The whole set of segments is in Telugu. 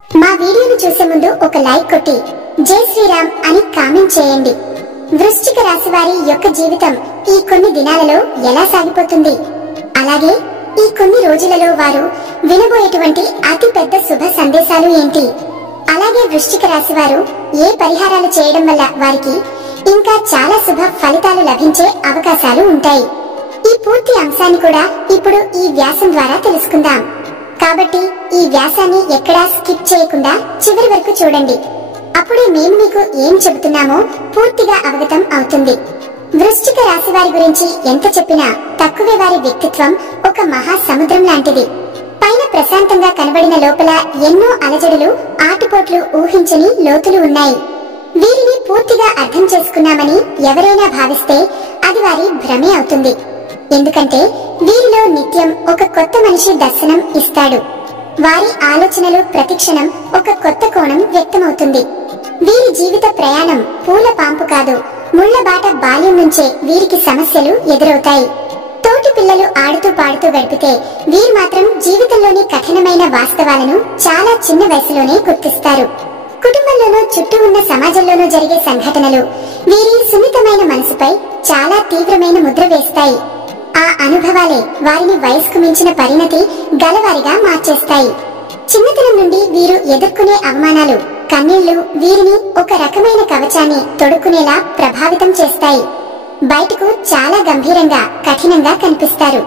మా వీడియోను చూసే ముందు ఒక లైక్ కొట్టి జై శ్రీరామ్ అని కామెంట్ చేయండి. వృశ్చిక రాశి వారి యొక్క జీవితం ఈ కొన్ని దినాలలో ఎలా సాగిపోతుంది, అలాగే ఈ కొన్ని రోజులలో వారు వినబోయేటువంటి అతి పెద్ద శుభ సందేశాలు ఏంటి, అలాగే వృశ్చిక రాశి వారు ఏ పరిహారాలు చేయడం వల్ల వారికి ఇంకా చాలా శుభ ఫలితాలు లభించే అవకాశాలు ఉంటాయి. ఈ పూర్తి అంశాన్ని కూడా ఇప్పుడు ఈ వ్యాసం ద్వారా తెలుసుకుందాం. కాబట్టి ఈ వ్యాసాన్ని ఎక్కడా స్కిప్ చేయకుండా చివరి వరకు చూడండి. అప్పుడే మేము మీకు ఏం చెబుతున్నామో పూర్తిగా అవగతం అవుతుంది. వృశ్చిక రాశి వారి గురించి ఎంత చెప్పినా తక్కువే. వారి వ్యక్తిత్వం ఒక మహా సముద్రం లాంటిది. పైన ప్రశాంతంగా కనబడిన లోపల ఎన్నో అలజడులు, ఆటుపోట్లు, ఊహించని లోతులు ఉన్నాయి. వీరిని పూర్తిగా అర్థం చేసుకున్నామని ఎవరైనా భావిస్తే అది వారి భ్రమే అవుతుంది. ఎందుకంటే వీరిలో నిత్యం ఒక కొత్త మనిషి దర్శనం ఇస్తాడు. వారి ఆలోచనలు ప్రతిక్షణం ఒక కొత్త కోణం వ్యక్తమవుతుంది. వీరి జీవిత ప్రయాణం పూల పాంపు కాదు, ముళ్ల బాట. బాల్యం నుంచే వీరికి సమస్యలు ఎదురవుతాయి. తోటి పిల్లలు ఆడుతూ పాడుతూ గడిపితే వీరు మాత్రం జీవితంలోని కఠినమైన వాస్తవాలను చాలా చిన్న వయసులోనే గుర్తిస్తారు. కుటుంబంలోనూ చుట్టూ ఉన్న సమాజంలోనూ జరిగే సంఘటనలు వీరి సున్నితమైన మనసుపై చాలా తీవ్రమైన ముద్ర వేస్తాయి. ఆ అనుభవాలే వారిని వయసుకు మించిన పరిణతి గలవారిగా మార్చేస్తాయి. చిన్నతనం నుండి వీరు ఎదుర్కొనే అవమానాలు, కన్నీళ్లు వీరిని ఒక రకమైన కవచాన్ని తొడుక్కునేలా ప్రభావితం చేస్తాయి. బయటకు చాలా గంభీరంగా, కఠినంగా కనిపిస్తారు.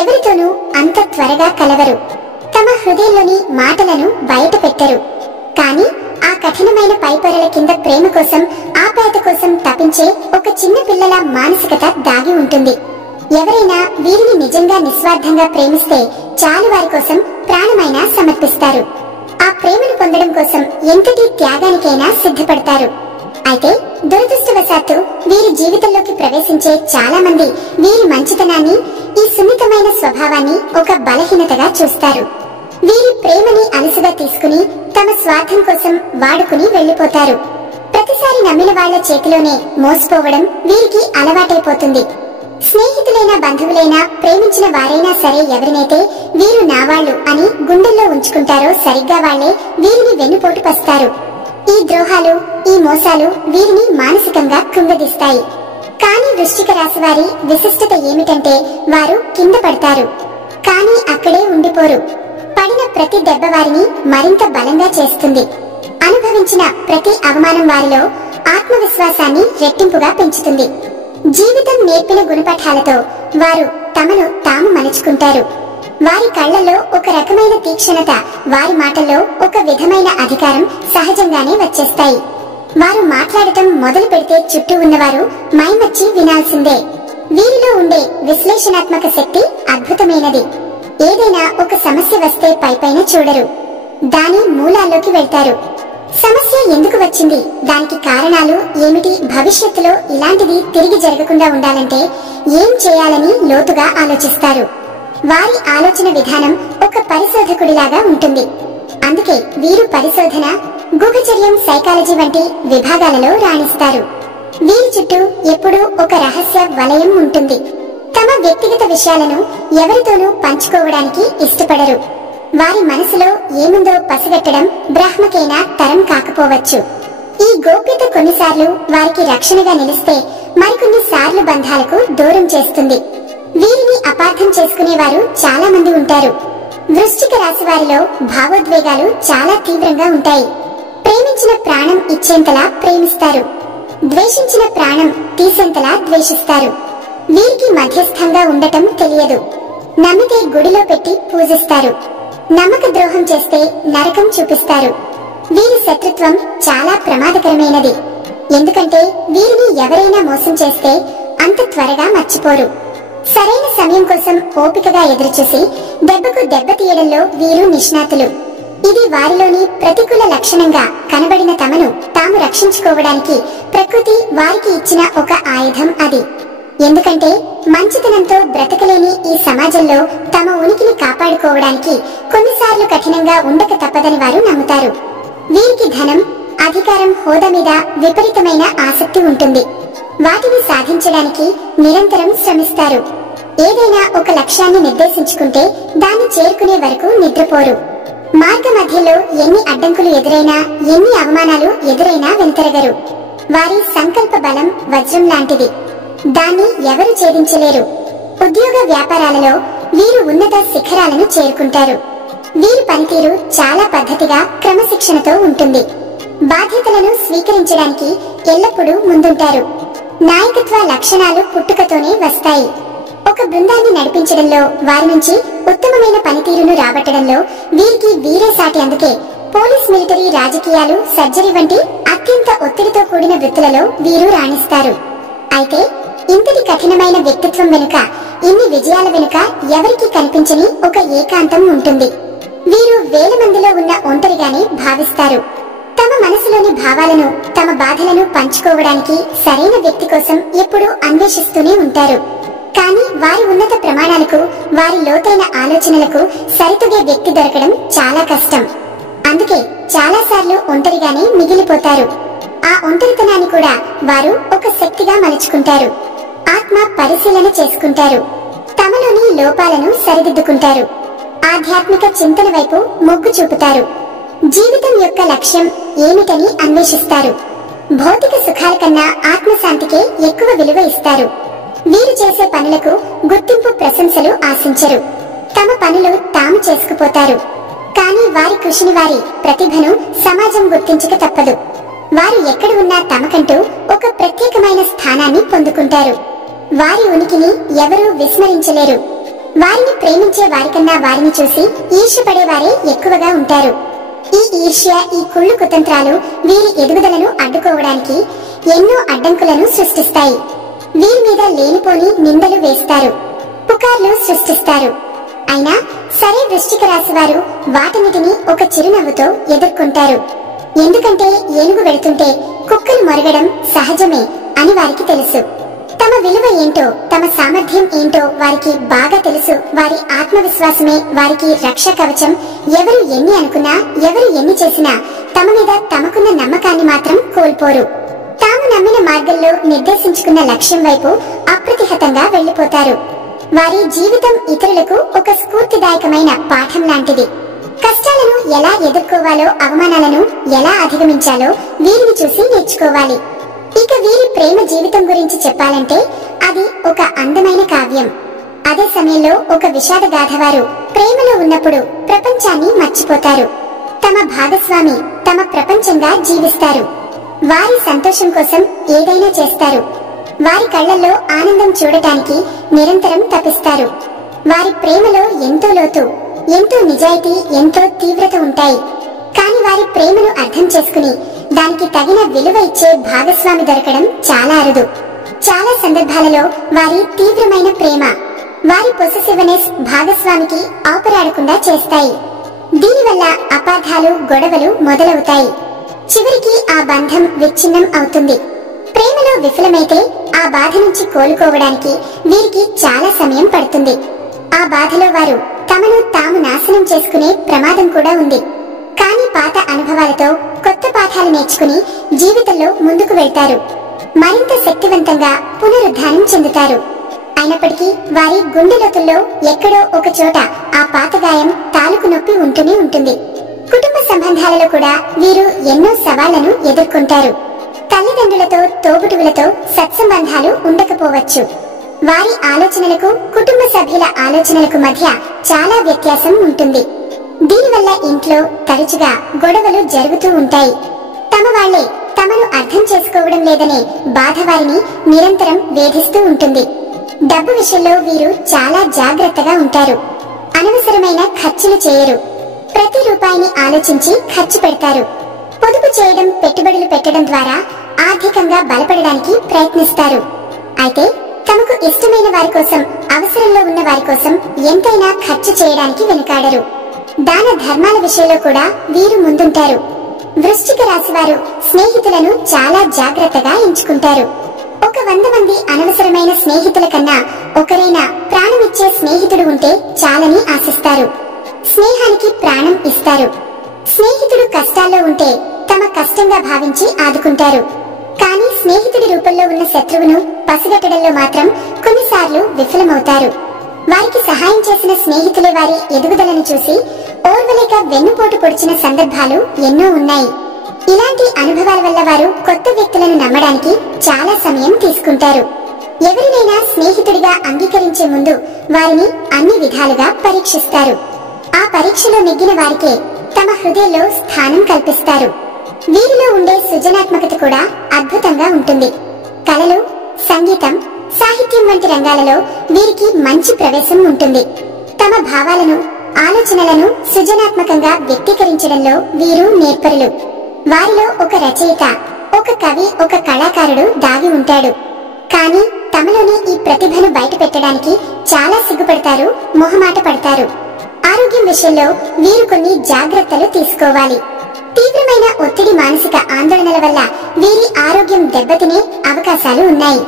ఎవరితోనూ అంత త్వరగా కలవరు. తమ హృదయంలోని మాటలను బయట పెట్టరు. కానీ ఆ కఠినమైన పైపొరల కింద ప్రేమ కోసం, ఆప్యాయత కోసం తపించే ఒక చిన్న పిల్లల మానసికత దాగి ఉంటుంది. ఎవరైనా వీరిని నిజంగా నిస్వార్థంగా ప్రేమిస్తే చాలు, వారి కోసం ప్రాణమైనా సమర్పిస్తారు. ఆ ప్రేమను పొందడం కోసం ఎంతటి త్యాగానికైనా సిద్ధపడతారు. అయితే దురదృష్టవశాత్తు వీరి జీవితంలోకి ప్రవేశించే చాలా మంది వీరి మంచితనాన్ని, ఈ సున్నితమైన స్వభావాన్ని ఒక బలహీనతగా చూస్తారు. వీరి ప్రేమని అలుసుగా తీసుకుని తమ స్వార్థం కోసం వాడుకుని వెళ్లిపోతారు. ప్రతిసారి నమ్మిన వాళ్ల చేతిలోనే మోసపోవడం వీరికి అలవాటైపోతుంది. స్నేహితులైనా, బంధువులైనా, ప్రేమించిన వారైనా సరే, ఎవరినైతే వీరు నా వాళ్ళు అని గుండెల్లో ఉంచుకుంటారో సరిగ్గా వాళ్లే వీరిని వెన్నుపోటు పస్తారు. ఈ ద్రోహాలు, ఈ మోసాలు వీరిని మానసికంగా కృంగదీస్తాయి. కానీ వృశ్చిక రాశి వారి విశిష్టత ఏమిటంటే వారు కింద పడతారు, కానీ అక్కడే ఉండిపోరు. పడిన ప్రతి దెబ్బ వారిని మరింత బలంగా చేస్తుంది. అనుభవించిన ప్రతి అవమానం వారిలో ఆత్మవిశ్వాసాన్ని రెట్టింపుగా పెంచుతుంది. జీవితం నేర్పిన గుణపాఠాలతో వారు తమను తాము మలుచుకుంటారు. వారి కళ్లలో ఒక రకమైన తీక్షణత, వారి మాటల్లో ఒక విధమైన అధికారం సహజంగానే వచ్చేస్తాయి. వారు మాట్లాడటం మొదలు పెడితే చుట్టూ ఉన్నవారు మైమర్చి వినాల్సిందే. వీరిలో ఉండే విశ్లేషణాత్మక శక్తి అద్భుతమైనది. ఏదైనా ఒక సమస్య వస్తే పైపైన చూడరు, దాని మూలాల్లోకి వెళ్తారు. సమస్య ఎందుకు వచ్చింది, దానికి కారణాలు ఏమిటి, భవిష్యత్తులో ఇలాంటిది తిరిగి జరగకుండా ఉండాలంటే ఏం చేయాలని లోతుగా ఆలోచిస్తారు. వారి ఆలోచన విధానం ఒక పరిశోధకుడిలాగా ఉంటుంది. అందుకే వీరు పరిశోధన, గుహచర్యం, సైకాలజీ వంటి విభాగాలలో రాణిస్తారు. వీరి చుట్టూ ఎప్పుడూ ఒక రహస్య వలయం ఉంటుంది. తమ వ్యక్తిగత విషయాలను ఎవరితోనూ పంచుకోవడానికి ఇష్టపడరు. వారి మనసులో ఏముందో పసిగట్టడం బ్రహ్మకైనా తరం కాకపోవచ్చు. ఈ గోప్యత కొన్నిసార్లు వారికి రక్షణగా నిలిస్తే, మరికొన్ని సార్లు బంధాలకు దూరం చేస్తుంది. వీరిని అపార్థం చేసుకునేవారు చాలా మంది ఉంటారు. వృశ్చిక రాశి వారిలో భావోద్వేగాలు చాలా తీవ్రంగా ఉంటాయి. ప్రేమించిన ప్రాణం ఇచ్చేంతలా ప్రేమిస్తారు, ద్వేషించిన ప్రాణం తీసేంతలా ద్వేషిస్తారు. వీరికి మధ్యస్థంగా ఉండటం తెలియదు. నమ్మితే గుడిలో పెట్టి పూజిస్తారు, నమ్మక ద్రోహం చేస్తే నరకం చూపిస్తారు. వీరి శత్రుత్వం చాలా ప్రమాదకరమైనది. ఎందుకంటే వీరిని ఎవరైనా మోసం చేస్తే అంత త్వరగా మర్చిపోరు. సరైన సమయం కోసం ఓపికగా ఎదురుచూసి దెబ్బకు దెబ్బ తీయడంలో వీరు నిష్ణాతులు. ఇది వారిలోని ప్రతికూల లక్షణంగా కనబడిన తమను తాము రక్షించుకోవడానికి ప్రకృతి వారికి ఇచ్చిన ఒక ఆయుధం అది. ఎందుకంటే మంచితనంతో బ్రతకలేని ఈ సమాజంలో తమ ఉనికిని కాపాడుకోవడానికి కొన్నిసార్లు కఠినంగా ఉండక తప్పదని వారు నమ్ముతారు. వీరికి ధనం, అధికారం, హోదా మీద విపరీతమైన ఆసక్తి ఉంటుంది. వాటిని సాధించడానికి నిరంతరం శ్రమిస్తారు. ఏదైనా ఒక లక్ష్యాన్ని నిర్దేశించుకుంటే దాన్ని చేరుకునే వరకు నిద్రపోరు. మార్గ మధ్యలో ఎన్ని అడ్డంకులు ఎదురైనా, ఎన్ని అవమానాలు ఎదురైనా వెనుతిరగరు. వారి సంకల్ప బలం వజ్రం లాంటిది. దాన్ని ఎవరు ఛేదించలేరు. ఉద్యోగ వ్యాపారాలలో వీరు ఉన్నత శిఖరాలను చేరుకుంటారు. వీరి పనితీరు చాలా పద్ధతిగా, క్రమశిక్షణతో ఉంటుంది. బాధ్యతలను స్వీకరించడానికి ఎల్లప్పుడూ ముందుంటారు. నాయకత్వ లక్షణాలు పుట్టుకతోనే వస్తాయి. ఒక బృందాన్ని నడిపించడంలో, వారి నుంచి ఉత్తమమైన పనితీరును రాబట్టడంలో వీరికి వీరే సాటి. అందుకే పోలీస్, మిలిటరీ, రాజకీయాలు, సర్జరీ వంటి అత్యంత ఒత్తిడితో కూడిన వృత్తులలో వీరు రాణిస్తారు. అయితే ఇంతటి కఠినమైన వ్యక్తిత్వం వెనుక, ఇన్ని విజయాల వెనుక ఎవరికి కనిపించని ఒక ఏకాంతం ఉంటుంది. వీరు వేల మందిలో ఉన్న ఒంటరిగానే భావిస్తారు. తమ మనసులోని భావాలను, తమ బాధలను పంచుకోవడానికి సరైన వ్యక్తి కోసం ఎప్పుడూ అన్వేషిస్తూనే ఉంటారు. కానీ వారి ఉన్నత ప్రమాణాలకు, వారి లోతైన ఆలోచనలకు సరితూగే వ్యక్తి దొరకడం చాలా కష్టం. అందుకే చాలా సార్లు ఒంటరిగానే మిగిలిపోతారు. ఆ ఒంటరితనాన్ని కూడా వారు ఒక శక్తిగా మలుచుకుంటారు. ఆత్మ పరిశీలన చేసుకుంటారు. తమలోని లోపాలను సరిదిద్దుకుంటారు. ఆధ్యాత్మిక చింతన వైపు మొగ్గు చూపుతారు. జీవితం యొక్క లక్ష్యం ఏమిటని అన్వేషిస్తారు. భౌతిక సుఖాల కన్నా ఆత్మశాంతికే ఎక్కువ విలువ ఇస్తారు. వీరు చేసే పనులకు గుర్తింపు, ప్రశంసలు ఆశించరు. తమ పనులు తాము చేసుకుపోతారు. కానీ వారి కృషిని, వారి ప్రతిభను సమాజం గుర్తించక తప్పదు. వారు ఎక్కడ ఉన్నా తమకంటూ ఒక ప్రత్యేకమైన స్థానాన్ని పొందుకుంటారు. వారి ఉనికిని ఎవరూ విస్మరించలేరు. వారిని ప్రేమించే వారికన్నా వారిని చూసి ఈర్ష్యపడేవారే ఎక్కువగా ఉంటారు. ఈ ఈర్ష్య, ఈ కుళ్ళు కుతంత్రాలు వీరి ఎదుగుదలను అడ్డుకోవడానికి ఎన్నో అడ్డంకులను సృష్టిస్తాయి. వీరి మీద లేనిపోని నిందలు వేస్తారు, పుకార్లు సృష్టిస్తారు. అయినా సరే వృశ్చిక రాశి వారు వాటన్నిటిని ఒక చిరునవ్వుతో ఎదుర్కొంటారు. ఎందుకంటే ఏనుగు వెళుతుంటే కుక్కలు మొరగడం సహజమే అని వారికి తెలుసు. తమ విలువ ఏంటో, తమ సామర్థ్యం ఏంటో వారికి బాగా తెలుసు. వారి ఆత్మవిశ్వాసమే వారికి రక్ష కవచం. ఎవరు ఎన్ని అనుకున్నా, ఎవరు ఎన్ని చేసినా తమ మీద తమకున్న నమ్మకాన్ని మాత్రం కోల్పోరు. తాము నమ్మిన మార్గంలో, నిర్దేశించుకున్న లక్ష్యం వైపు అప్రతిహతంగా వెళ్లిపోతారు. వారి జీవితం ఇతరులకు ఒక స్ఫూర్తిదాయకమైన పాఠం లాంటిది. కష్టాలను ఎలా ఎదుర్కోవాలో, అవమానాలను ఎలా అధిగమించాలో వీరిని చూసి నేర్చుకోవాలి. ఇక వీరి ప్రేమ జీవితం గురించి చెప్పాలంటే అది ఒక అందమైన కావ్యం. అదే సమయంలో ఒక విషాద గాథ. వారు ప్రేమలో ఉన్నప్పుడు ప్రపంచాన్ని మర్చిపోతారు. తమ భాగస్వామి తమ ప్రపంచంగా జీవిస్తారు. వారి సంతోషం కోసం ఏదైనా చేస్తారు. వారి కళ్లల్లో ఆనందం చూడటానికి నిరంతరం తపిస్తారు. వారి ప్రేమలో ఎంతో లోతు, ఎంతో నిజాయితీ, ఎంతో తీవ్రత ఉంటాయి. కానీ వారి ప్రేమను అర్థం చేసుకుని దానికి తగిన విలువ ఇచ్చే భాగస్వామి దొరకడం చాలా అరుదు. చాలా సందర్భాలలో వారి తీవ్రమైన ప్రేమ, వారి పొసెసివ్నెస్ భాగస్వామికి ఆపరాడకుండా చేస్తాయి. దీనివల్ల అపార్థాలు, గొడవలు మొదలవుతాయి. చివరికి ఆ బంధం విచ్ఛిన్నం అవుతుంది. ప్రేమలో విఫలమైతే ఆ బాధ నుంచి కోలుకోవడానికి వీరికి చాలా సమయం పడుతుంది. ఆ బాధలో వారు తమను తాము నాశనం చేసుకునే ప్రమాదం కూడా ఉంది. కానీ పాత అనుభవాలతో కొత్త పాఠాలు నేర్చుకుని జీవితంలో ముందుకు వెళ్తారు. మరింత శక్తివంతంగా పునరుద్ధానం చెందుతారు. అయినప్పటికీ వారి గుండెలోతుల్లో ఎక్కడో ఒక చోట ఆ పాత గాయం, తాలూకు నొప్పి ఉంటూనే ఉంటుంది. కుటుంబ సంబంధాలలో కూడా వీరు ఎన్నో సవాళ్లను ఎదుర్కొంటారు. తల్లిదండ్రులతో, తోబుటువులతో సత్సంబంధాలు ఉండకపోవచ్చు. వారి ఆలోచనలకు, కుటుంబ సభ్యుల ఆలోచనలకు మధ్య చాలా వ్యత్యాసం ఉంటుంది. దీనివల్ల ఇంట్లో తరచుగా గొడవలు జరుగుతూ ఉంటాయి. తమ వాళ్లే తమను అర్థం చేసుకోవడం లేదనే బాధ వారిని నిరంతరం వేధిస్తూ ఉంటుంది. డబ్బు విషయంలో వీరు చాలా జాగ్రత్తగా ఉంటారు. అనవసరమైన ఖర్చులు చేయరు. ప్రతి రూపాయిని ఆలోచించి ఖర్చు పెడతారు. పొదుపు చేయడం, పెట్టుబడులు పెట్టడం ద్వారా ఆర్థికంగా బలపడడానికి ప్రయత్నిస్తారు. అయితే తమకు ఇష్టమైన వారి కోసం, అవసరంలో ఉన్న వారి కోసం ఎంతైనా ఖర్చు చేయడానికి వెనుకాడరు. దాన ధర్మాల విషయంలో కూడా వీరు ముందుంటారు. వృశ్చిక రాశి వారు స్నేహితులను చాలా జాగ్రత్తగా ఎంచుకుంటారు. ఒక 100 మంది అనవసరమైన స్నేహితుల కన్నా ఒకరైనా ప్రాణమిచ్చే స్నేహితుడు ఉంటే చాలని ఆశిస్తారు. స్నేహానికి ప్రాణం ఇస్తారు. స్నేహితుడు కష్టాల్లో ఉంటే తమ కష్టంగా భావించి ఆదుకుంటారు. కానీ స్నేహితుడి రూపంలో ఉన్న శత్రువును పసిగట్టడంలో మాత్రం కొన్నిసార్లు విఫలమవుతారు. వారికి సహాయం చేసిన స్నేహితులే వారి ఎదుగుదలను చూసి ఓర్వలేక వెన్నుపోటు పొడిచిన సందర్భాలు ఎన్నో ఉన్నాయి. ఇలాంటి అనుభవాల వల్ల వారు కొత్త వ్యక్తులను నమ్మడానికి చాలా సమయం తీసుకుంటారు. ఎవరినైనా స్నేహితుడిగా అంగీకరించే ముందు వారిని అన్ని విధాలుగా పరీక్షిస్తారు. ఆ పరీక్షలో నెగ్గిన వారికే తమ హృదయంలో స్థానం కల్పిస్తారు. వీరిలో ఉండే సృజనాత్మకత కూడా అద్భుతంగా ఉంటుంది. కళలు, సంగీతం, సాహిత్యం వంటి రంగాలలో వీరికి మంచి ప్రవేశం ఉంటుంది. తమ భావాలను, ఆలోచనలను సృజనాత్మకంగా వ్యక్తీకరించడంలో వీరు నేర్పరులు. వారిలో ఒక రచయిత, ఒక కవి, ఒక కళాకారుడు దాగి ఉంటాడు. కానీ తమలోని ఈ ప్రతిభను బయట పెట్టడానికి చాలా సిగ్గుపడతారు, మొహమాట పడతారు. ఆరోగ్యం విషయంలో వీరు కొన్ని జాగ్రత్తలు తీసుకోవాలి. తీవ్రమైన ఒత్తిడి, మానసిక ఆందోళనల వల్ల వీరి ఆరోగ్యం దెబ్బతినే అవకాశాలు ఉన్నాయి.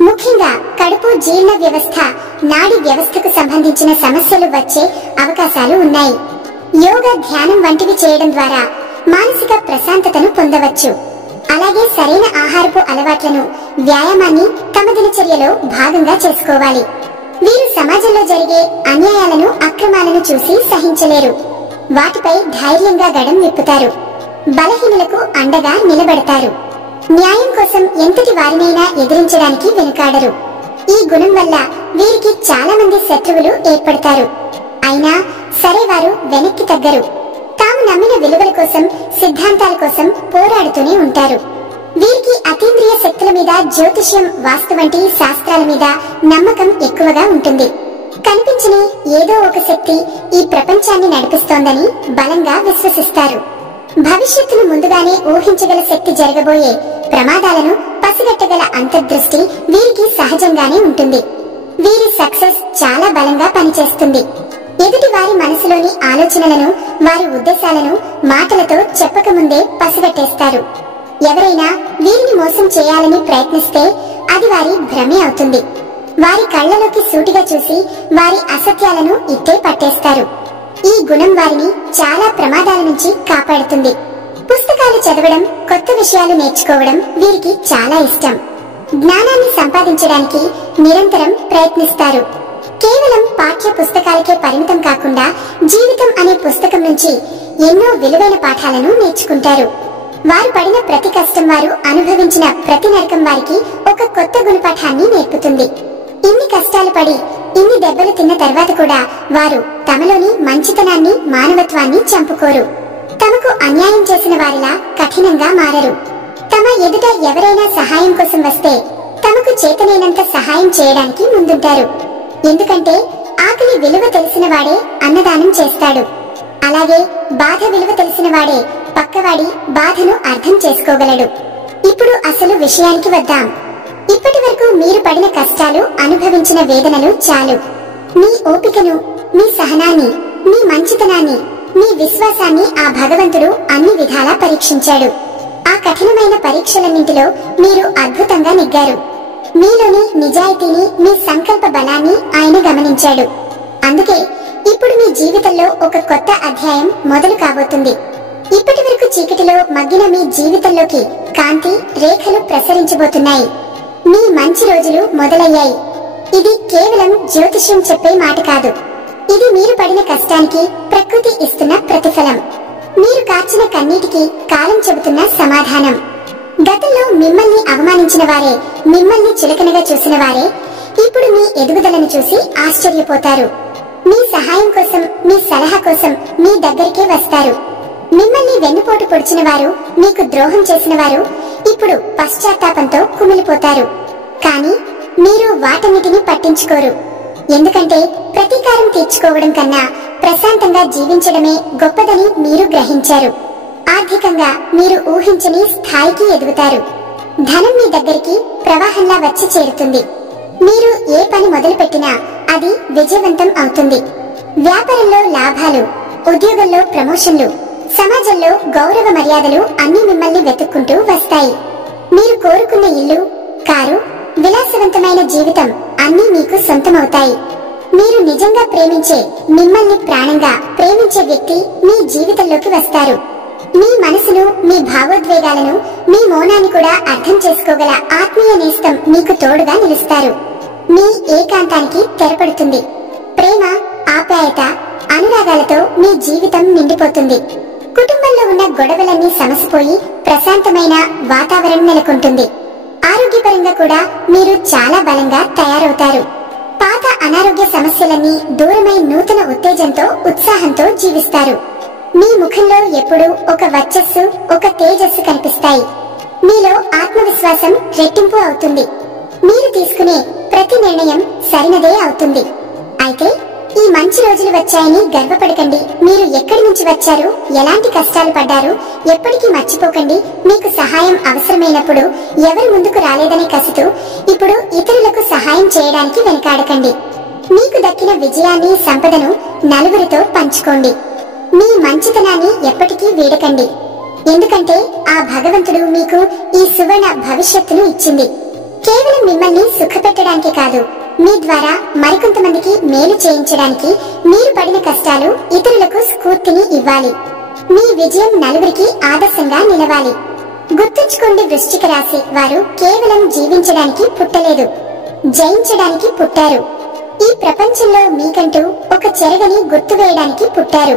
ముఖ్యంగా కడుపు, జీర్ణ వ్యవస్థ, నాడీ వ్యవస్థకు సంబంధించిన సమస్యలు వచ్చే అవకాశాలు ఉన్నాయి. యోగా, ధ్యానం వంటివి చేయడం ద్వారా మానసిక ప్రశాంతతను పొందవచ్చు. అలాగే సరైన ఆహారపు అలవాట్లను, వ్యాయామాన్ని తమ దినచర్యలో భాగంగా చేసుకోవాలి. వీరు సమాజంలో జరిగే అన్యాయాలను, అక్రమాలను చూసి సహించలేరు. వాటిపై ధైర్యంగా గడం విప్పుతారు. బలహీనులకు అండగా నిలబడతారు. న్యాయం కోసం ఎంతటి వారినైనా ఎదిరించడానికి వెనుకాడరు. ఈ గుణం వల్ల వీరికి చాలా మంది శత్రువులు ఏర్పడతారు. అయినా సరే వారు వెనక్కి తగ్గరు. తాము నమ్మిన విలువల కోసం, సిద్ధాంతాల కోసం పోరాడుతూనే ఉంటారు. వీరికి అతీంద్రియ శక్తుల మీద, జ్యోతిష్యం, వాస్తు వంటి శాస్త్రాల మీద నమ్మకం ఎక్కువగా ఉంటుంది. కనిపించని ఏదో ఒక శక్తి ఈ ప్రపంచాన్ని నడిపిస్తోందని బలంగా విశ్వసిస్తారు. భవిష్యత్తును ముందుగానే ఊహించగల శక్తి, జరగబోయే ప్రమాదాలను పసిగట్టగల అంతర్దృష్టి వీరికి సహజంగానే ఉంటుంది. వీరి సక్సెస్ చాలా బలంగా పనిచేస్తుంది. ఎదుటి వారి మనసులోని ఆలోచనలను, వారి ఉద్దేశాలను మాటలతో చెప్పకముందే పసిగట్టేస్తారు. ఎవరైనా వీరిని మోసం చేయాలని ప్రయత్నిస్తే అది వారి భ్రమే అవుతుంది. వారి కళ్లలోకి సూటిగా చూసి వారి అసత్యాలను ఇట్టే పట్టేస్తారు. ఈ గుణం వారిని చాలా ప్రమాదాల నుంచి కాపాడుతుంది. పుస్తకాలు చదవడం, కొత్త విషయాలు నేర్చుకోవడం వీరికి చాలా ఇష్టం. జ్ఞానాన్ని సంపాదించడానికి నిరంతరం ప్రయత్నిస్తారు. కేవలం పాఠ్య పుస్తకాలకే పరిమితం కాకుండా జీవితం అనే పుస్తకం నుంచి ఎన్నో విలువైన పాఠాలను నేర్చుకుంటారు. వారు పడిన ప్రతి కష్టం, వారు అనుభవించిన ప్రతి నరకం వారికి ఒక కొత్త గుణపాఠాన్ని నేర్పుతుంది. ఇన్ని కష్టాలు పడి, ఇన్ని దెబ్బలు తిన్న తర్వాత కూడా వారు తమలోని మంచితనాన్ని, మానవత్వాన్ని చంపుకోరు. తమకు అన్యాయం చేసిన వారిలా కఠినంగా మారరు. తమ ఎదుట ఎవరైనా సహాయం కోసం వస్తే తమకు చేతనైనంత సహాయం చేయడానికి ముందుంటారు. ఎందుకంటే ఆకలి విలువ తెలిసిన వాడే అన్నదానం చేస్తాడు. అలాగే బాధ విలువ తెలిసిన వాడే పక్కవాడి బాధను అర్థం చేసుకోగలడు. ఇప్పుడు అసలు విషయానికి వద్దాం. ఇప్పటి వరకు మీరు పడిన కష్టాలు, అనుభవించిన వేదనలు చాలు. మీ ఓపికను, మీ సహనాన్ని, మీ మంచితనాన్ని, మీ విశ్వాసాన్ని ఆ భగవంతుడు అన్ని విధాలా పరీక్షించాడు. ఆ కఠినమైన పరీక్షలన్నింటిలో మీరు అద్భుతంగా నెగ్గారు. మీలోని నిజాయితీని, మీ సంకల్ప బలాన్ని ఆయన గమనించాడు. అందుకే ఇప్పుడు మీ జీవితంలో ఒక కొత్త అధ్యాయం మొదలు కాబోతుంది. ఇప్పటి వరకు చీకటిలో మగ్గిన మీ జీవితంలోకి కాంతి రేఖలు ప్రసరించబోతున్నాయి. మీ మంచి రోజులు మొదలయ్యాయి. ఇది కేవలం జ్యోతిష్యం చెప్పే మాట కాదు. ఇది మీరు పడిన కష్టానికి ప్రకృతి ఇస్తున్న ప్రతిఫలం. మీరు కార్చిన కన్నీటికి కాలం చెబుతున్న సమాధానం. గతంలో మిమ్మల్ని అవమానించిన వారే, మిమ్మల్ని చులకనగా చూసిన వారే ఇప్పుడు మీ ఎదుగుదలను చూసి ఆశ్చర్యపోతారు. మీ సహాయం కోసం, మీ సలహా కోసం మీ దగ్గరికే వస్తారు. మిమ్మల్ని వెన్నుపోటు పొడిచిన వారు, మీకు ద్రోహం చేసిన వారు ఇప్పుడు పశ్చాత్తాపంతో కుమిలిపోతారు. కానీ మీరు వాటన్నిటిని పట్టించుకోరు. ఎందుకంటే ప్రతీకారం తీర్చుకోవడం కన్నా ప్రశాంతంగా జీవించడమే గొప్పదని మీరు గ్రహించారు. ఆర్థికంగా మీరు ఊహించని స్థాయికి ఎదుగుతారు. ధనం మీ దగ్గరికి ప్రవాహంలా వచ్చి చేరుతుంది. మీరు ఏ పని మొదలుపెట్టినా అది విజయవంతం అవుతుంది. వ్యాపారంలో లాభాలు, ఉద్యోగంలో ప్రమోషన్లు, సమాజంలో గౌరవ మర్యాదలు అన్ని మిమ్మల్ని వెతుక్కుంటూ వస్తాయి. మీరు కోరుకున్న ఇల్లు, కారు, విలాసవంతమైన జీవితం అన్నీ మీకు సొంతమవుతాయి. మీరు నిజంగా ప్రేమించే, మిమ్మల్ని ప్రాణంగా ప్రేమించే వ్యక్తి మీ జీవితంలోకి వస్తారు. మీ మనసును, మీ భావోద్వేగాలను, మీ మౌనాన్ని కూడా అర్థం చేసుకోగల ఆత్మీయ నేస్తం మీకు తోడుగా నిలుస్తారు. మీ ఏకాంతానికి తెరపడుతుంది. ప్రేమ, ఆప్యాయత, అనురాగాలతో మీ జీవితం నిండిపోతుంది. కుటుంబంలో ఉన్న గొడవలన్నీ సమసిపోయి ప్రశాంతమైన వాతావరణం నెలకొంటుంది. ఆరోగ్యపరంగా కూడా మీరు చాలా బలంగా తయారవుతారు. పాత అనారోగ్య సమస్యలన్నీ దూరమై నూతన ఉత్తేజంతో ఉత్సాహంతో జీవిస్తారు. మీ ముఖంలో ఎప్పుడూ ఒక వర్చస్సు, ఒక తేజస్సు కనిపిస్తాయి. మీలో ఆత్మవిశ్వాసం రెట్టింపు అవుతుంది. మీరు తీసుకునే ప్రతి నిర్ణయం సరైనదే అవుతుంది. అయితే ఈ మంచి రోజులు వచ్చాయని గర్వపడకండి. మీరు ఎక్కడి నుంచి వచ్చారు, ఎలాంటి కష్టాలు పడ్డారు ఎప్పటికీ మర్చిపోకండి. మీకు సహాయం అవసరమైనప్పుడు ఎవరు ముందుకు రాలేదనే కసితో ఇప్పుడు ఇతరులకు సహాయం చేయడానికి వెనకాడకండి. మీకు దక్కిన విజయాన్ని, సంపదను నలుగురితో పంచుకోండి. మీ మంచితనాన్ని ఎప్పటికీ వీడకండి. ఎందుకంటే ఆ భగవంతుడు మీకు ఈ సువర్ణ భవిష్యత్తును ఇచ్చింది. కేవలం మిమ్మల్ని సుఖపెట్టడానికి కాదు, మీ ద్వారా మరికొంతమందికి మేలు చేయించడానికి. మీరు పడిన కష్టాలు ఇతరులకు స్ఫూర్తిని ఇవ్వాలి. మీ విజయం నలుగురికి ఆదర్శంగా నిలవాలి. గుర్తుంచుకోండి, వృశ్చిక రాశి వారు కేవలం జీవించడానికి పుట్టలేదు, జయించడానికి పుట్టారు. ఈ ప్రపంచంలో మీకంటూ ఒక చెరగని గుర్తు వేయడానికి పుట్టారు.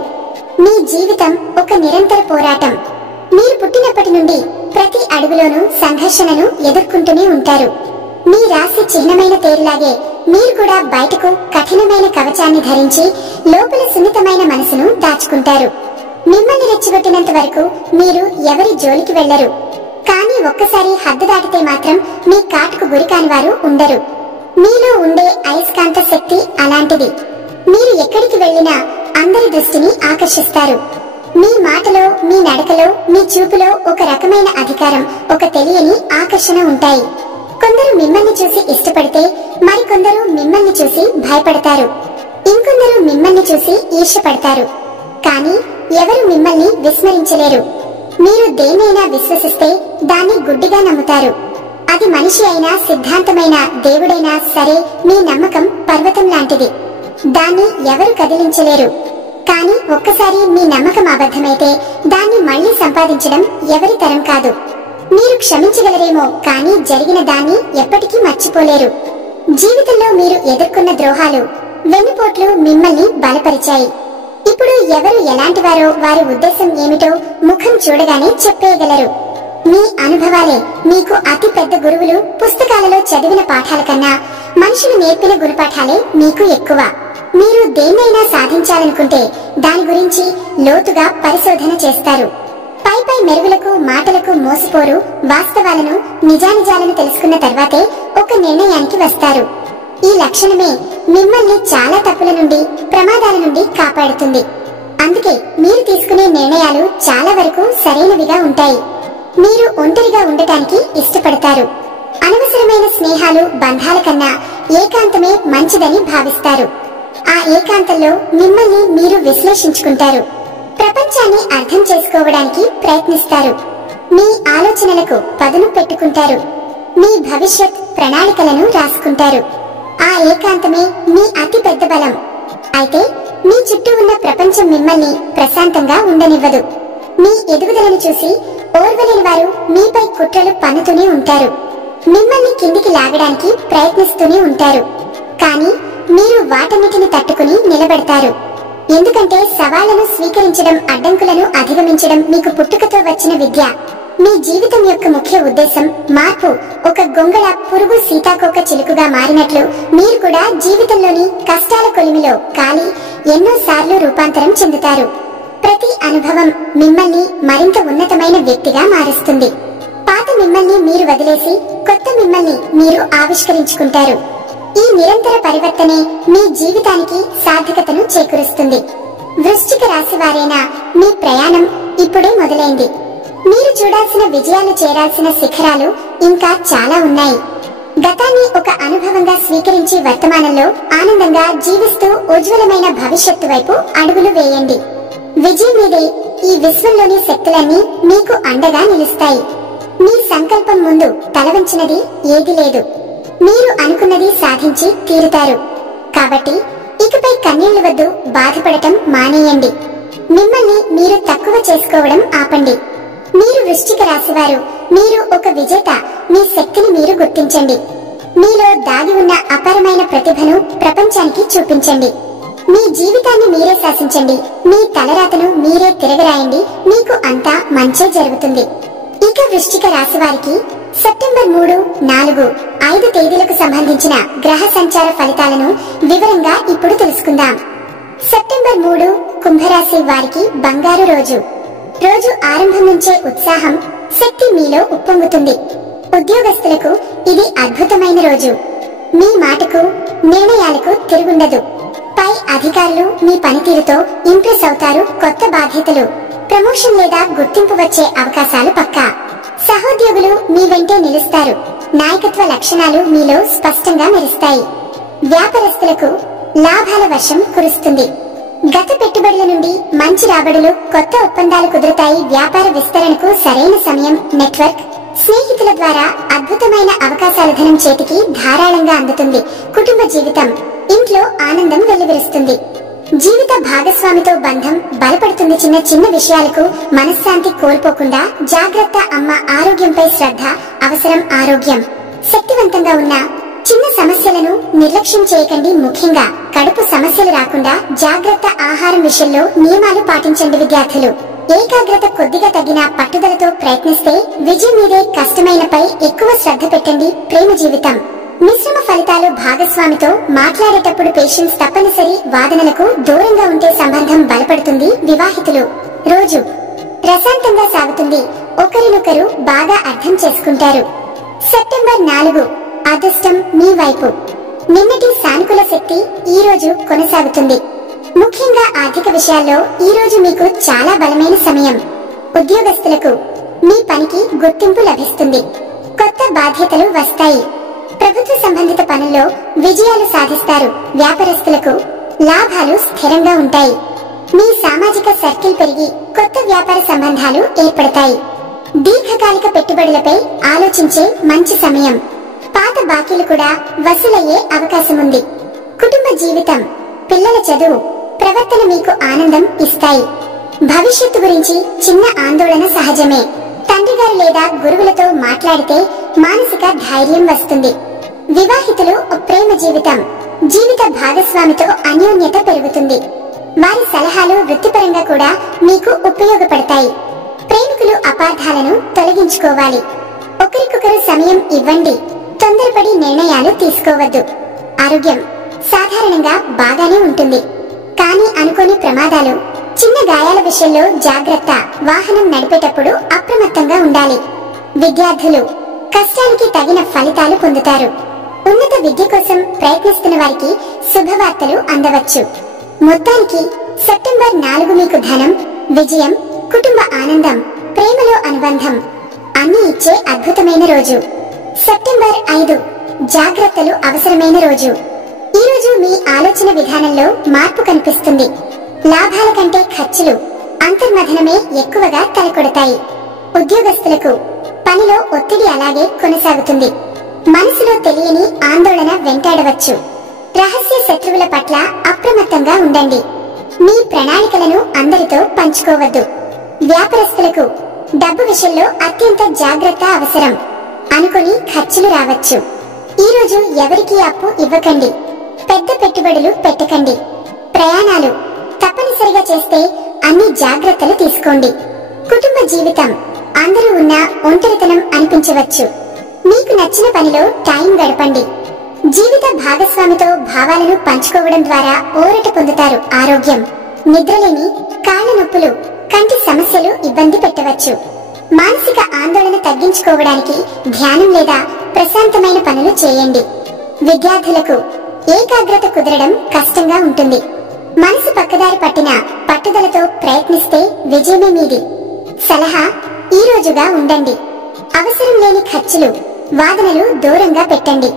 మీ జీవితం ఒక నిరంతర పోరాటం. మీరు పుట్టినప్పటి నుండి ప్రతి అడుగులోనూ సంఘర్షణను ఎదుర్కొంటూనే ఉంటారు. మీ రాశి చిహ్నమైన తేరులాగే మీరు కూడా బయటకు కఠినమైన కవచాన్ని ధరించి లోపల సున్నితమైన మనసును దాచుకుంటారు. మిమ్మల్ని రెచ్చగొట్టినంత వరకు మీరు ఎవరి జోలికి వెళ్లరు. కానీ ఒక్కసారి హద్దు దాటితే మాత్రం మీ కాటుకు గురికాని వారు ఉండరు. మీలో ఉండే అయస్కాంత శక్తి అలాంటిది. మీరు ఎక్కడికి వెళ్లినా అందరి దృష్టిని ఆకర్షిస్తారు. మీ మాటలో, మీ నడకలో, మీ చూపులో ఒక రకమైన అధికారం, ఒక తెలియని ఆకర్షణ ఉంటాయి. కొందరు మిమ్మల్ని చూసి ఇష్టపడితే మరికొందరు మిమ్మల్ని చూసి భయపడతారు. ఇంకొందరు మిమ్మల్ని చూసి ఈర్ష్యపడతారు. కానీ ఎవరు మిమ్మల్ని విస్మరించలేరు. మీరు దేన్నైనా విశ్వసిస్తే దాన్ని గుడ్డిగా నమ్ముతారు. అది మనిషి అయినా, సిద్ధాంతమైన, దేవుడైనా సరే, మీ నమ్మకం పర్వతం లాంటిది. దాన్ని ఎవరు కదిలించలేరు. కానీ ఒక్కసారి మీ నమ్మకం అబద్ధమైతే దాన్ని మళ్లీ సంపాదించడం ఎవరి తరం కాదు. మీరు క్షమించగలరేమో, కానీ జరిగిన దాన్ని ఎప్పటికీ మర్చిపోలేరు. జీవితంలో మీరు ఎదుర్కొన్న ద్రోహాలు, వెన్నుపోట్లు మిమ్మల్ని బలపరిచాయి. ఇప్పుడు ఎవరు ఎలాంటి వారో, వారి ఉద్దేశం ఏమిటో ముఖం చూడగానే చెప్పేయగలరు. మీ అనుభవాలే మీకు అతి పెద్ద గురువులు. పుస్తకాలలో చదివిన పాఠాల కన్నా మనుషులు నేర్పిన గుణపాఠాలే మీకు ఎక్కువ. మీరు దేన్నైనా సాధించాలనుకుంటే దాని గురించి లోతుగా పరిశోధన చేస్తారు. పై మెరుగులకు, మాటలకు మోసపోరు. వాస్తవాలను, నిజానిజాలను తెలుసుకున్న తర్వాతే ఒక నిర్ణయానికి వస్తారు. ఈ లక్షణమే మిమ్మల్ని చాలా తప్పుల నుండి, ప్రమాదాల నుండి కాపాడుతుంది. అందుకే మీరు తీసుకునే నిర్ణయాలు చాలా వరకు సరైనవిగా ఉంటాయి. మీరు ఒంటరిగా ఉండటానికి ఇష్టపడతారు. అనవసరమైన స్నేహాలు, బంధాల కన్నా ఏకాంతమే మంచిదని భావిస్తారు. ఆ ఏకాంతంలో మిమ్మల్ని మీరు విశ్లేషించుకుంటారు. ప్రపంచాన్ని అర్థం చేసుకోవడానికి ప్రయత్నిస్తారు. మీ ఆలోచనలకు పదును పెట్టుకుంటారు. మీ భవిష్యత్ ప్రణాళికలను రాసుకుంటారు. ఆ ఏకాంతమే మీ అతి పెద్ద బలం. అయితే మీ చుట్టూ ఉన్న ప్రపంచం మిమ్మల్ని ప్రశాంతంగా ఉండనివ్వదు. మీ ఎదుగుదలను చూసి ఓర్వలేని వారు మీపై కుట్రలు పన్నుతూనే ఉంటారు. మిమ్మల్ని కిందికి లాగడానికి ప్రయత్నిస్తూనే ఉంటారు. కానీ మీరు వాటన్నిటిని తట్టుకుని నిలబెడతారు. ఎందుకంటే సవాళ్లను స్వీకరించడం, అడ్డంకులను అధిగమించడం మీకు పుట్టుకతో వచ్చిన విద్య. మీ జీవితం యొక్క ముఖ్య ఉద్దేశం మార్పు. ఒక గొంగళ పురుగు సీతాకోక చిలుకగా మారినట్లు మీరు కూడా జీవితంలోని కష్టాల కొలిమిలో కాలి ఎన్నోసార్లు రూపాంతరం చెందుతారు. ప్రతి అనుభవం మిమ్మల్ని మరింత ఉన్నతమైన వ్యక్తిగా మారుస్తుంది. పాత మిమ్మల్ని మీరు వదిలేసి కొత్త మిమ్మల్ని మీరు ఆవిష్కరించుకుంటారు. ఈ నిరంతర పరివర్తనే మీ జీవితానికి సార్థకతను చేకూరుస్తుంది. వృశ్చిక రాశి వారైనా మీ ప్రయాణం ఇప్పుడే మొదలైంది. మీరు చూడాల్సిన విజయాలు, చేరాల్సిన శిఖరాలు ఇంకా చాలా ఉన్నాయి. గతాన్ని ఒక అనుభవంగా స్వీకరించి వర్తమానంలో ఆనందంగా జీవిస్తూ ఉజ్వలమైన భవిష్యత్తు వైపు అడుగులు వేయండి. విజయం మీదే. ఈ విశ్వంలోని శక్తులన్నీ మీకు అండగా నిలుస్తాయి. మీ సంకల్పం ముందు తలవంచినది ఏదీ లేదు. మీరు అనుకున్నది సాధించి తీరుతారు. కాబట్టి ఇకపై కన్నీళ్లు వద్దు, బాధపడటం మానేయండి. మిమ్మల్ని మీరు తక్కువ చేసుకోవడం ఆపండి. మీరు వృశ్చిక రాశివారు. మీరు ఒక విజేత. మీ శక్తిని మీరు గుర్తించండి. మీలో దాగి ఉన్న అపారమైన ప్రతిభను ప్రపంచానికి చూపించండి. మీ జీవితాన్ని మీరే శాసించండి, మీ తలరాతను మీరే తిరగరాయండి, మీకు అంతా మంచే జరుగుతుంది. ఇక వృశ్చిక రాశి వారికి సెప్టెంబర్ 3, 4, 5 తేదీలకు సంబంధించిన గ్రహ సంచార ఫలితాలను వివరంగా ఇప్పుడు తెలుసుకుందాం. సెప్టెంబర్ 3 కుంభరాశి వారికి బంగారు రోజు. రోజు ఆరంభం నుంచే ఉత్సాహం, శక్తి మీలో ఉప్పొంగుతుంది. ఉద్యోగస్తులకు ఇది అద్భుతమైన రోజు. మీ మాటకు, నిర్ణయాలకు తిరుగుండదు. పై అధికారులు మీ పనితీరుతో ఇంప్రెస్ అవుతారు. కొత్త బాధ్యతలు, ప్రమోషన్ లేదా గుర్తింపు వచ్చే అవకాశాలు పక్కా. సహోద్యోగులు మీ వెంటే నిలుస్తారు. నాయకత్వ లక్షణాలు మీలో స్పష్టంగా మెరుస్తాయి. వ్యాపారస్తులకు లాభాల వర్షం కురుస్తుంది. గత పెట్టుబడుల నుండి మంచి రాబడులు, కొత్త ఒప్పందాలు కుదురుతాయి. వ్యాపార విస్తరణకు సరైన సమయం. నెట్వర్క్, స్నేహితుల ద్వారా అద్భుతమైన అవకాశాల ధనం చేతికి ధారాళంగా అందుతుంది. కుటుంబ జీవితం, ఇంట్లో ఆనందం వెల్లివిరుస్తుంది. జీవిత భాగస్వామితో బంధం బలపడుతుంది. చిన్న చిన్న విషయాలకు మనశ్శాంతి కోల్పోకుండా జాగ్రత్త. అమ్మ ఆరోగ్యంపై శ్రద్ధ అవసరం. ఆరోగ్యం శక్తివంతంగా ఉన్న చిన్న సమస్యలను నిర్లక్ష్యం చేయకండి. ముఖ్యంగా కడుపు సమస్యలు రాకుండా జాగ్రత్త. ఆహారం విషయంలో నియమాలు పాటించండి. విద్యార్థులు ఏకాగ్రత కొద్దిగా తగ్గిన పట్టుదలతో ప్రయత్నిస్తే విజయం మీదే. కష్టమైనపై ఎక్కువ శ్రద్ధ పెట్టండి. ప్రేమ జీవితం మిశ్రమ ఫలితాలు. భాగస్వామితో మాట్లాడేటప్పుడు పేషెన్స్ తప్పనిసరి. వాదనలకు దూరంగా ఉంటే సంబంధం బలపడుతుంది. వివాహితులు రోజు ప్రశాంతంగా సాగుతుంది. ఒకరినొకరు బాగా అర్థం చేసుకుంటారు. సెప్టెంబర్ 4 అదృష్టం మీ వైపు. నిన్నటి సానుకూల శక్తి ఈ రోజు కొనసాగుతుంది. ముఖ్యంగా ఆర్థిక విషయాల్లో ఈ రోజు మీకు చాలా బలమైన సమయం. ఉద్యోగస్తులకు మీ పనికి గుర్తింపు లభిస్తుంది. కొత్త బాధ్యతలు వస్తాయి. ప్రభుత్వ సంబంధిత పనుల్లో విజయాలు సాధిస్తారు. వ్యాపారస్తులకు లాభాలు స్థిరంగా ఉంటాయి. మీ సామాజిక సర్కిల్ పెరిగి కొత్త వ్యాపార సంబంధాలు ఏర్పడతాయి. దీర్ఘకాలిక పెట్టుబడులపై ఆలోచించే మంచి సమయం. పాత బాకీలు కూడా వసూలయ్యే అవకాశం ఉంది. కుటుంబ జీవితం, పిల్లల చదువు, ప్రవర్తన మీకు ఆనందం ఇస్తాయి. భవిష్యత్తు గురించి చిన్న ఆందోళన సహజమే. తండ్రి గారు లేదా గురువులతో మాట్లాడితే మానసిక ధైర్యం వస్తుంది. వివాహితులు ప్రేమ జీవితం, జీవిత భాగస్వామితో అన్యోన్యత పెరుగుతుంది. వారి సలహాలు వృత్తిపరంగా కూడా మీకు ఉపయోగపడతాయి. ప్రేమికులు అపార్థాలను తొలగించుకోవాలి. ఒకరికొకరు సమయం ఇవ్వండి. తొందరపడి నిర్ణయాలు తీసుకోవద్దు. ఆరోగ్యం సాధారణంగా బాగానే ఉంటుంది. కానీ అనుకోని ప్రమాదాలు, చిన్న గాయాల విషయంలో జాగ్రత్త. వాహనం నడిపేటప్పుడు అప్రమత్తంగా ఉండాలి. విద్యార్థులు కష్టానికి తగిన ఫలితాలు పొందుతారు. ఉన్నత విద్య కోసం ప్రయత్నిస్తున్న వారికి శుభవార్తలు అందవచ్చు. మొత్తానికి సెప్టెంబర్ 4 మీకు ధనం, విజయం, కుటుంబ ఆనందం, ప్రేమలో అనుబంధం అన్ని ఇచ్చే అద్భుతమైన రోజు. సెప్టెంబర్ 5 జాగ్రత్తలు అవసరమైన రోజు. ఈ రోజు మీ ఆలోచన విధానంలో మార్పు కనిపిస్తుంది. లాభాల కంటే ఖర్చులు, అంతర్మథనమే ఎక్కువగా తలకొడతాయి. ఉద్యోగస్తులకు పనిలో ఒత్తిడి అలాగే కొనసాగుతుంది. మనసులో తెలియని ఆందోళన వెంటాడవచ్చు. రహస్య శత్రువుల పట్ల అప్రమత్తంగా ఉండండి. మీ ప్రణాళికలను అందరితో పంచుకోవద్దు. వ్యాపారస్తులకు డబ్బు విషయంలో అత్యంత జాగ్రత్త అవసరం. అనుకుని ఖర్చులు రావచ్చు. ఈ రోజు ఎవరికీ అప్పు ఇవ్వకండి. పెద్ద పెట్టుబడులు పెట్టకండి. ప్రయాణాలు తప్పనిసరిగా చేస్తే అన్ని జాగ్రత్తలు తీసుకోండి. కుటుంబ జీవితం, అందరూ ఉన్న ఒంటరితనం అనిపించవచ్చు. మీకు నచ్చిన పనిలో టైం గడపండి. జీవిత భాగస్వామితో భావాలను పంచుకోవడం ద్వారా ఊరట పొందుతారు. ఆరోగ్యం నిద్రలేని, కాళ్ళ నొప్పులు, కంటి సమస్యలు ఇబ్బంది పెట్టవచ్చు. మానసిక ఆందోళన తగ్గించుకోవడానికి ధ్యానం లేదా ప్రశాంతమైన పనులు చేయండి. విద్యార్థులకు ఏకాగ్రత కుదరడం కష్టంగా ఉంటుంది. మనసు పక్కదారి పట్టిన పట్టుదలతో ప్రయత్నిస్తే విజయమే మీది. సలహా ఈ రోజుగా ఉండండి. అవసరం లేని ఖర్చులు, వాదనలు దూరంగా పెట్టండి.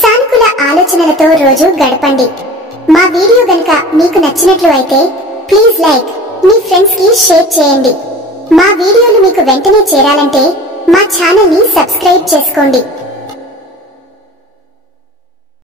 సానుకూల ఆలోచనలతో రోజు గడపండి. మా వీడియో గనుక మీకు నచ్చినట్లు అయితే ప్లీజ్ లైక్, మీ ఫ్రెండ్స్ కి షేర్ చేయండి. మా వీడియోలు మీకు వెంటనే చేరాలంటే మా ఛానల్ ని సబ్స్క్రైబ్ చేసుకోండి.